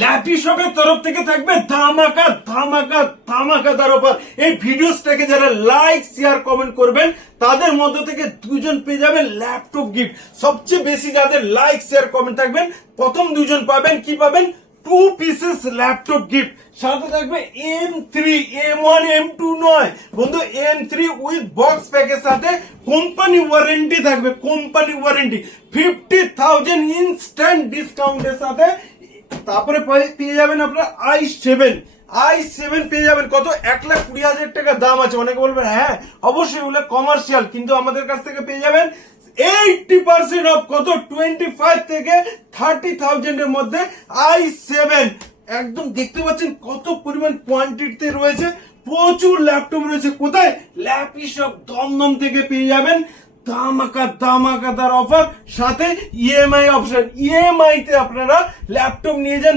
ল্যাপটপের তরফ থেকে থাকবে ধামাকা ধামাকা ধামাকাদার অফার। এই ভিডিওসটাকে যারা লাইক শেয়ার কমেন্ট করবেন তাদের মধ্য থেকে দুজন পেয়ে যাবেন ল্যাপটপ গিফট। সবচেয়ে বেশি যাদের লাইক শেয়ার কমেন্ট থাকবেন প্রথম দুজন পাবেন কি পাবেন 2 পিসেস ল্যাপটপ গিফট। সাথে থাকবে M3 M1 M2 নয় বন্ধু, M3 উইথ বক্স প্যাকের সাথে কোম্পানি ওয়ারেন্টি থাকবে। কোম্পানি ওয়ারেন্টি 50,000 ইনস্ট্যান্ট ডিসকাউন্টের সাথে। তারপরে পেয়ে যাবেন আপনারা i7 পেয়ে যাবেন কত 1,20,000 টাকা দাম আছে। অনেকে বলবেন হ্যাঁ অবশ্যই ওগুলো কমার্শিয়াল, কিন্তু আমাদের কাছ থেকে পেয়ে যাবেন 80% অফ কত 25 থেকে 30,000 এর মধ্যে i7 একদম দেখতে পাচ্ছেন কত পরিমাণ কোয়ান্টিটিতে রয়েছে। প্রচুর ল্যাপটপ রয়েছে। কোথায়? ল্যাপটপ দমদম থেকে পেয়ে যাবেন ধামাকাদার অফার, সাথে ইএমআই অপশন। ইএমআই তে আপনারা ল্যাপটপ নিয়ে যান।